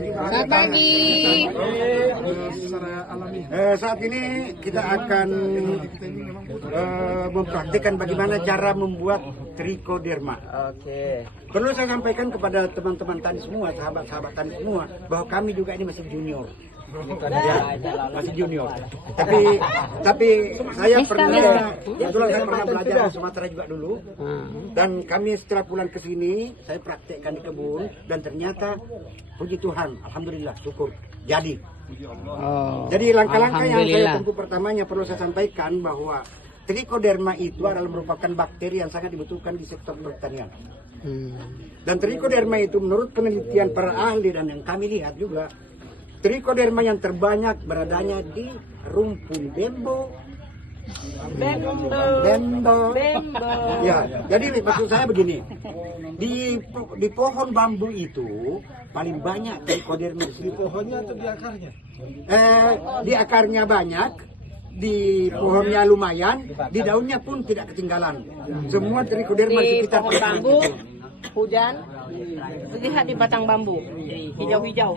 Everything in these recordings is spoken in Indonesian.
Selamat pagi. Saat ini kita akan mempraktikkan bagaimana cara membuat trichoderma. Oke. Perlu saya sampaikan kepada teman-teman tani semua, sahabat-sahabat tani semua, bahwa kami juga ini masih junior. Ya, masih junior. Tapi saya pernah belajar di Sumatera juga dulu. Dan kami setelah pulang ke sini, saya praktekkan di kebun dan ternyata puji Tuhan, alhamdulillah, syukur. Jadi langkah-langkah yang saya tempuh pertamanya perlu saya sampaikan bahwa trichoderma itu adalah merupakan bakteri yang sangat dibutuhkan di sektor pertanian. Dan trichoderma itu menurut penelitian para ahli dan yang kami lihat juga, trichoderma yang terbanyak beradanya di rumpun bembo. Ya, jadi maksud saya begini, di pohon bambu itu paling banyak trichoderma di pohonnya atau di akarnya? Di akarnya banyak, di pohonnya lumayan, di daunnya pun tidak ketinggalan. Semua trichoderma di sekitar pohon bambu. Hujan, lihat di batang bambu hijau-hijau,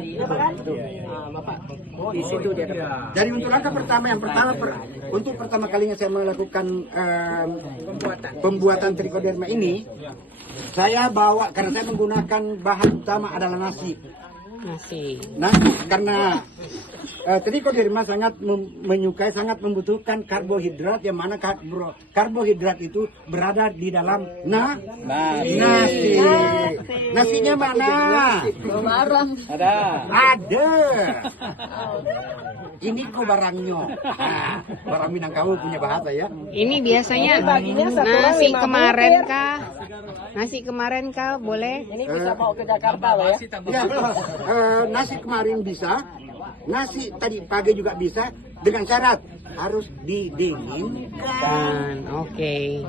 Bapak. Di situ dia dapat. Jadi untuk langkah pertama, untuk pertama kalinya saya melakukan pembuatan trichoderma ini, saya bawa karena saya menggunakan bahan utama adalah nasi. Nah, karena trichoderma sangat menyukai, sangat membutuhkan karbohidrat, yang mana karbohidrat itu berada di dalam nasi. Nasinya mana? Ada. Ini kok barangnya. Barang Minangkabau punya bahasa ya. Ini biasanya nasi kemarin kah? Nasi kemarin kah boleh? Ini bisa bawa ke Jakarta loh ya. Ya, nasi kemarin bisa, nasi tadi pagi juga bisa, dengan syarat harus didinginkan. Oke.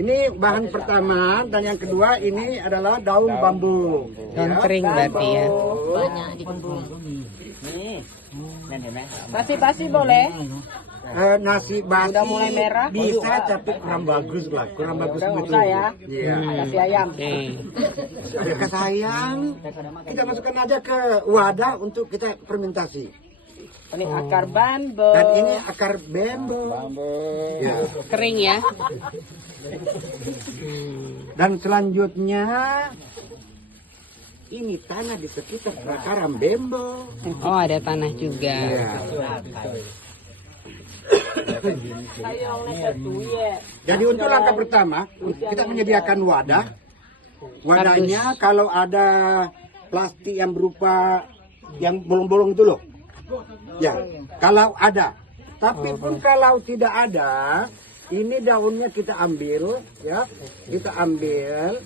Ini bahan pertama, dan yang kedua ini adalah daun bambu. Daun kering berarti ya. Banyak di kebun. Basi-basi boleh? Nasi basi udah mulai merah bisa, tapi kurang bagus lah, kurang bagus betul. Ya. Kasih ayam. Kasih ayam, kita masukkan aja ke wadah untuk kita fermentasi. Ini akar bambu. Dan ini akar bambu. Ya. Kering ya. Dan selanjutnya ini tanah di sekitar bakaran bambu. Oh, ada tanah juga. Ya. Jadi untuk langkah pertama kita menyediakan wadah. Wadahnya kalau ada plastik yang berupa yang bolong-bolong itu loh. Ya, kalau ada. Tapi pun kalau tidak ada, ini daunnya kita ambil, ya, kita ambil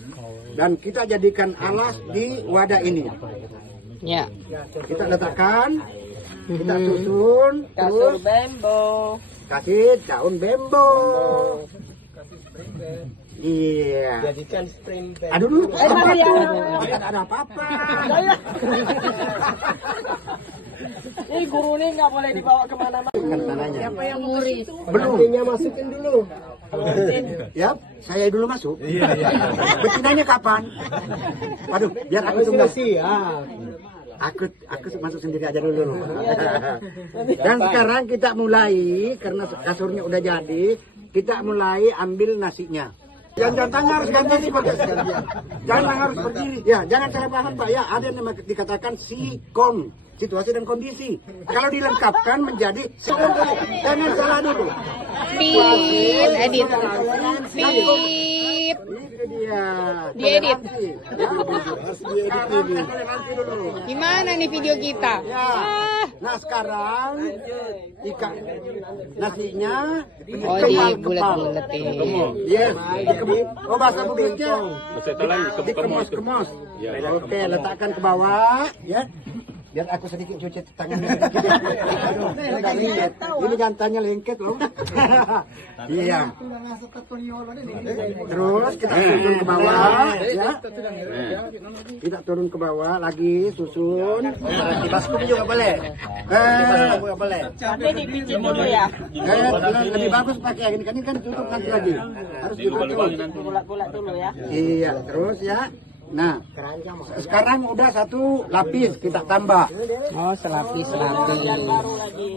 dan kita jadikan alas di wadah ini. Ya. Kita letakkan, kita susun, Kasur terus bambu. kasih daun bambu. Iya. Jadikan spring bed. Aduh dulu. Ya. Ada apa-apa. Ini guru ini nggak boleh dibawa kemana-mana. Siapa yang ngurus? Belum. Masukin dulu. Ya, saya dulu masuk. Betinanya kapan? Aduh, biar aku tunggu. Aku masuk sendiri aja dulu. Dan sekarang kita mulai, karena kasurnya udah jadi, kita mulai ambil nasinya. Jangan tangan harus ganti Pak. Jangan harus berdiri. Ya, jangan salah paham Pak ya. Ada yang dikatakan sikon, situasi dan kondisi. Kalau dilengkapkan menjadi jangan salah dulu. Pip, edit. Pip. Itu dia. Diedit. Harus diedit ini. Gimana nih video kita? Ya. Nah sekarang ikan nasinya Oh, dibulet-buletin. Yes. Oh bahasa buletnya dikemos-kemos. Oke, letakkan ke bawah ya. Biar aku sedikit cuci tangan sedikit. Ini jantannya lengket loh. Iya. Terus kita susun ke bawah ya. Kita turun ke bawah lagi, susun. Di baskom juga boleh. Juga boleh. Tapi dipijit dulu ya. Lebih bagus pakai ini kan tutup nanti lagi. Harus ditutup. Bulat-bulat dulu ya. Iya, terus ya. Nah, sekarang udah 1 lapis kita tambah. Oh, selapis lagi.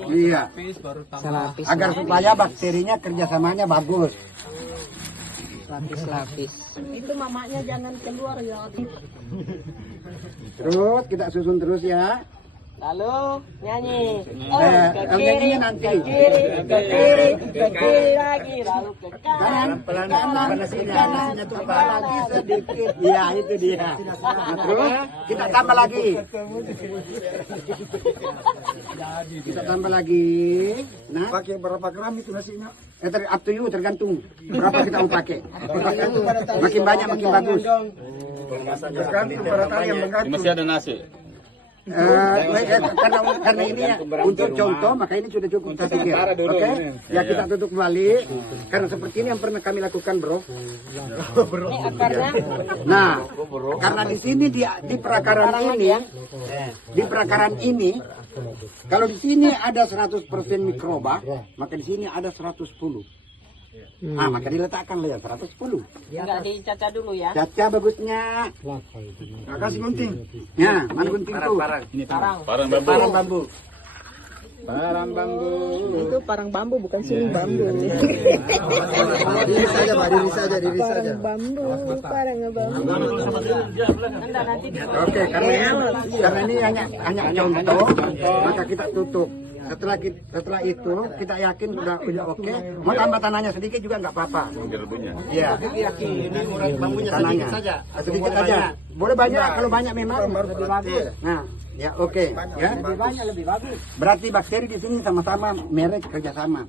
Iya, Selapis. agar supaya bakterinya kerjasamanya bagus. Lapis. Itu mamanya jangan keluar ya. Terus kita susun terus ya. Lalu nyanyi. Oh, ke nyanyinya nanti. ke kiri lagi, lalu ke kanan. Pelan-pelan panasnya tuh lagi sedikit. Iya, itu dia. Nah, terus kita tambah lagi. Kita tambah lagi. Nah, pakai berapa gram itu nasinya? Up to you, tergantung berapa kita mau pakai. Makin banyak makin bagus. Tergantung barangkali yang menggantung. Masih ada nasi. Karena ini ya, untuk contoh maka ini sudah cukup saya pikir. Oke, ya kita tutup kembali karena seperti ini yang pernah kami lakukan, bro. Nah, karena di sini di perakaran ini, kalau di sini ada 100% mikroba, maka di sini ada 110. Maka diletakkan lah ya 110. Enggak dicaca dulu ya. Caca bagusnya. Kasih gunting. Ya, mana gunting tuh? Parang bambu. Parang bambu. Parang bambu. Itu parang bambu bukan suling bambu. Diri saja, Pak. Diri saja. Parang bambu. Oke, karena ini hanya contoh, maka kita tutup. Setelah itu kita yakin udah oke, mau tambah tanahnya sedikit juga nggak apa-apa. Iya. Ini urat bambunya Tanahnya sedikit saja. sedikit saja. Boleh banyak, kalau banyak memang lebih bagus. Nah, ya oke, ya. Lebih banyak lebih bagus. Berarti bakteri di sini sama-sama merek kerjasama.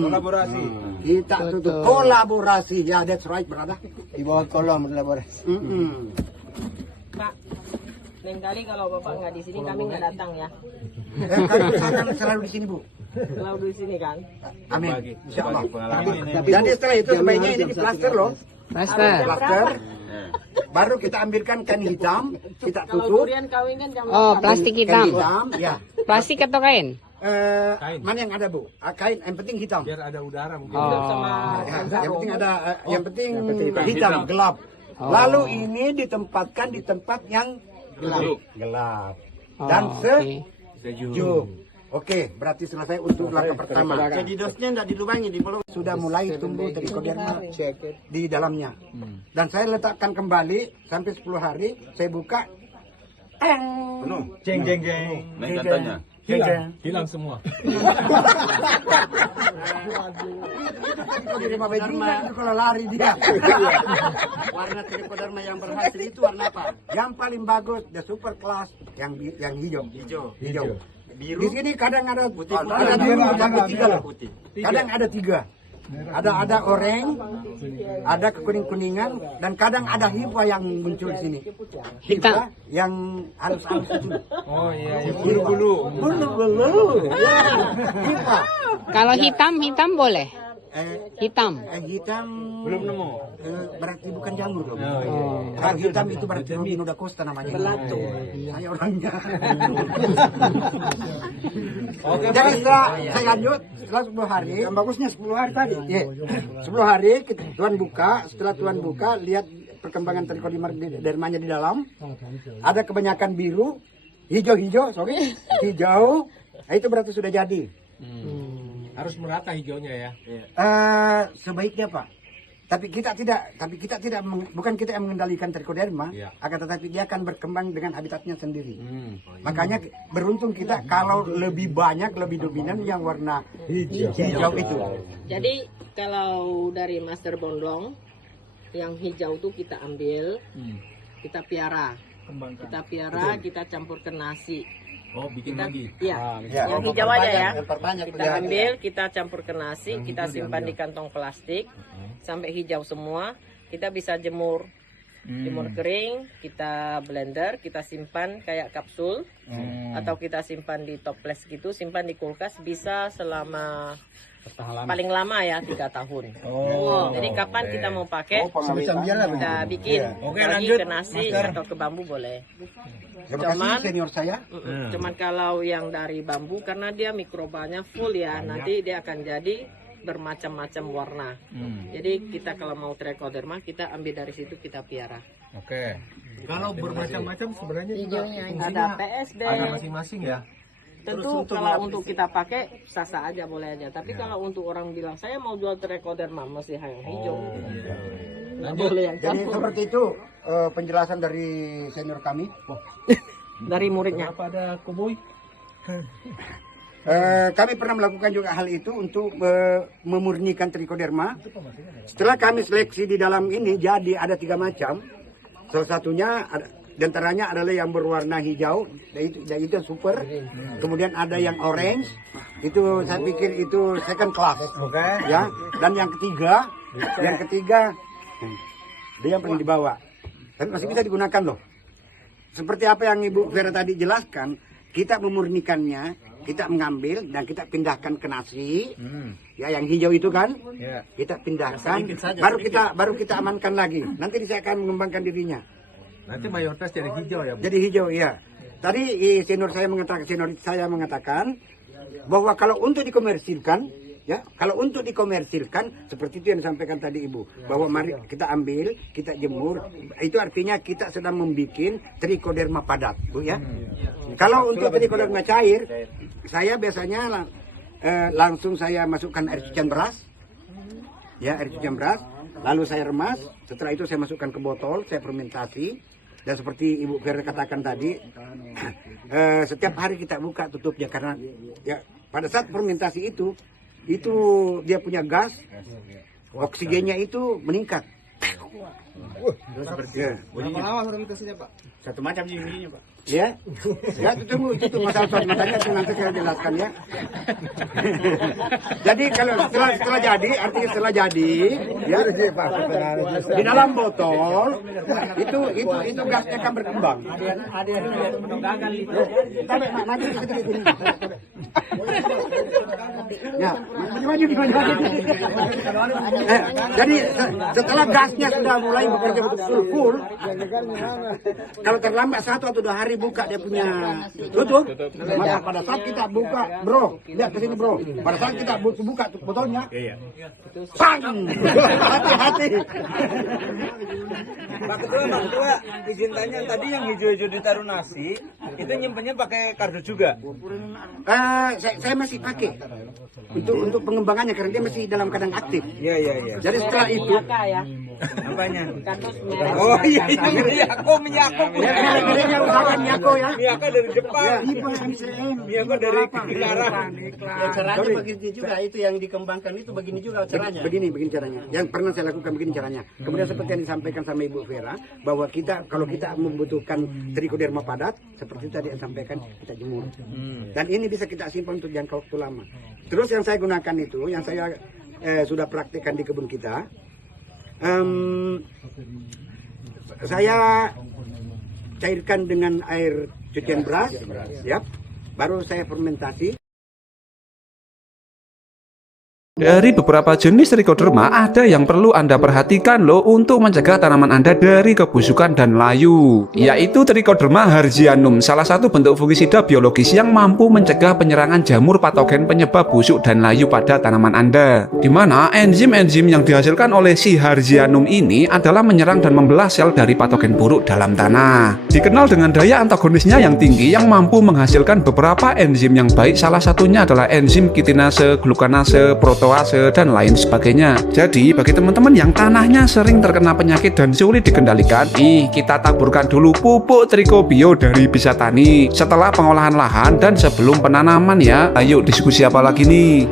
Kolaborasi. Kita tutup kolaborasi, ya that's right, brother. Di bawah kolom kolaborasi. Pak, lain kali kalau Bapak nggak di sini kami nggak datang ya. Saya kan selalu di sini, Bu. Selalu di sini kan. Amin. Insyaallah. Jadi setelah itu sebaiknya ini diplaster loh. Plaster. Plaster. Baru kita ambilkan kain hitam, kita Kalau tutup. durian kawin kan jam Oh, plastik Kain hitam. hitam, ya. Plastik atau kain? Mana yang ada, Bu? Kain, yang penting hitam. Biar ada udara mungkin. Oh. Ya, yang penting ada, yang penting hitam, gelap. Lalu ini ditempatkan di tempat yang gelap. Dan sejuk. Oke, berarti selesai untuk langkah pertama. Jadi dosnya enggak dilubangi di peluk. Sudah mulai tumbuh trichoderma di dalamnya. Dan saya letakkan kembali sampai 10 hari, saya buka. Penuh. Jeng. Naik katanya. Hilang semua. Trichoderma bajingan itu kalau lari dia. Warna trichoderma yang berhasil itu warna apa? Yang paling bagus, the super class, yang hijau. Hijau. Biru. Di sini kadang ada putih, ada biru, ada tiga loh. Kadang ada 3. Ada oranye, ada kekuning-kuningan, dan kadang ada hifa yang muncul di sini. Hitam. Yang halus-halus itu. Oh iya, bulu-bulu. Bulu-bulu. Ya, hifa. Kalau hitam boleh. Hitam. Hitam Belum nemu. berarti bukan jamur dong. Oh. Kalau hitam itu berarti Robino da Costa namanya. Belato. Saya orangnya. Jadi setelah saya lanjut, setelah 10 hari. Yang bagusnya 10 hari tadi. Iya. 10 hari Tuan buka, setelah Tuan buka lihat perkembangan trichodermanya di dalam. Ada kebanyakan biru, hijau. Nah, itu berarti sudah jadi. Harus merata hijaunya ya. Sebaiknya Pak. Tapi kita tidak bukan kita yang mengendalikan trichoderma, akan tetapi dia akan berkembang dengan habitatnya sendiri. Makanya beruntung kita kalau lebih banyak, lebih dominan yang warna hijau itu. Jadi kalau dari Master Bondong yang hijau tuh kita ambil, kita piara. Kita campur ke nasi. Oh, bikin lagi. Iya, yang hijau aja ya. Kita ambil, kita campur ke nasi, kita simpan di kantong plastik sampai hijau semua. Kita bisa jemur kering, kita blender, kita simpan kayak kapsul, atau kita simpan di toples gitu, simpan di kulkas bisa selama paling lama ya 3 tahun. Jadi kapan kita mau pakai, kita bikin lagi ke nasi atau ke bambu boleh. Cuman senior saya. Cuman kalau yang dari bambu karena dia mikrobanya full ya, nanti dia akan jadi bermacam-macam warna. Jadi kita kalau mau trichoderma kita ambil dari situ, kita piara. Oke. Kalau bermacam-macam sebenarnya juga Ada PSB. ada masing-masing ya. Tentu kalau untuk kita pakai sah-sah aja boleh aja. Tapi kalau untuk orang bilang saya mau jual trichoderma mesti yang hijau. Nggak boleh yang Jadi campur. seperti itu penjelasan dari senior kami. Dari muridnya. Pada koboi. Kami pernah melakukan juga hal itu untuk memurnikan trichoderma. Setelah kami seleksi di dalam ini, jadi ada 3 macam. Salah satunya diantaranya adalah yang berwarna hijau, dan itu super. Kemudian ada yang orange, itu saya pikir itu second class, ya. Dan yang ketiga dia yang paling dibawa. Tapi masih bisa digunakan loh. Seperti apa yang Ibu Vera tadi jelaskan, kita memurnikannya, kita mengambil dan kita pindahkan ke nasi, ya yang hijau itu kan, kita pindahkan, baru kita amankan lagi. Nanti saya akan mengembangkan dirinya. Nanti mayoritas jadi hijau ya, Bu? Jadi hijau, ya. Tadi senior saya mengatakan bahwa kalau untuk dikomersilkan, ya, kalau untuk dikomersilkan seperti itu yang disampaikan tadi Ibu, bahwa mari kita ambil, kita jemur, itu artinya kita sedang membuat trichoderma padat, Bu, ya. Kalau untuk trichoderma cair, saya biasanya langsung saya masukkan air cucian beras, ya, air cucian beras, lalu saya remas. Setelah itu saya masukkan ke botol, saya fermentasi. Dan seperti Ibu Vera katakan tadi, setiap hari kita buka tutupnya karena ya pada saat fermentasi itu dia punya gas, oksigennya itu meningkat. Berapa lama fermentasinya, Pak? Satu macam bunyinya, Pak. Ya, ya itu masalah makanya itu nanti saya jelaskan ya. Jadi kalau setelah jadi, artinya setelah jadi, ya di dalam botol itu gasnya akan berkembang. Ya, maju. Jadi setelah gasnya sudah mulai bekerja betul full, kalau terlambat 1 atau 2 hari buka dia punya tutup, maka pada saat kita buka, bro, lihat ke sini bro, pada saat kita buka botolnya, sang, hati-hati. Pak Ketua, izin tanya, tadi yang hijau-hijau ditaruh nasi, itu nyimpennya pakai kardus juga? Saya masih pakai untuk pengembangannya karena dia masih dalam keadaan aktif. Iya. Jadi setelah itu, Ya. Apanya? Kardus merah. Oh iya, Miyako. dia usahakan Miyako ya. Miyako dari Jepang. MCM. Miyako dari Kilara. Ya, caranya begitu juga, itu yang dikembangkan itu begini juga caranya. Begini caranya. Yang pernah saya lakukan begini caranya. Kemudian seperti yang disampaikan sama Ibu Vera, bahwa kalau kita membutuhkan trichoderma padat, seperti tadi yang disampaikan, kita jemur. Dan ini bisa kita simpan untuk jangka waktu lama. Terus yang saya gunakan itu, yang saya sudah praktikkan di kebun kita, saya cairkan dengan air cucian beras, ya, baru saya fermentasi. Dari beberapa jenis trichoderma, ada yang perlu Anda perhatikan loh untuk mencegah tanaman Anda dari kebusukan dan layu, yaitu trichoderma harzianum, salah satu bentuk fungisida biologis yang mampu mencegah penyerangan jamur patogen penyebab busuk dan layu pada tanaman Anda, di mana enzim-enzim yang dihasilkan oleh si harzianum ini adalah menyerang dan membelah sel dari patogen buruk dalam tanah. Dikenal dengan daya antagonisnya yang tinggi yang mampu menghasilkan beberapa enzim yang baik, salah satunya adalah enzim kitinase, glukanase, protease, dan lain sebagainya. Jadi bagi teman-teman yang tanahnya sering terkena penyakit dan sulit dikendalikan, kita taburkan dulu pupuk Trikobio dari Bisa Tani setelah pengolahan lahan dan sebelum penanaman ya. Ayo diskusi apa lagi nih?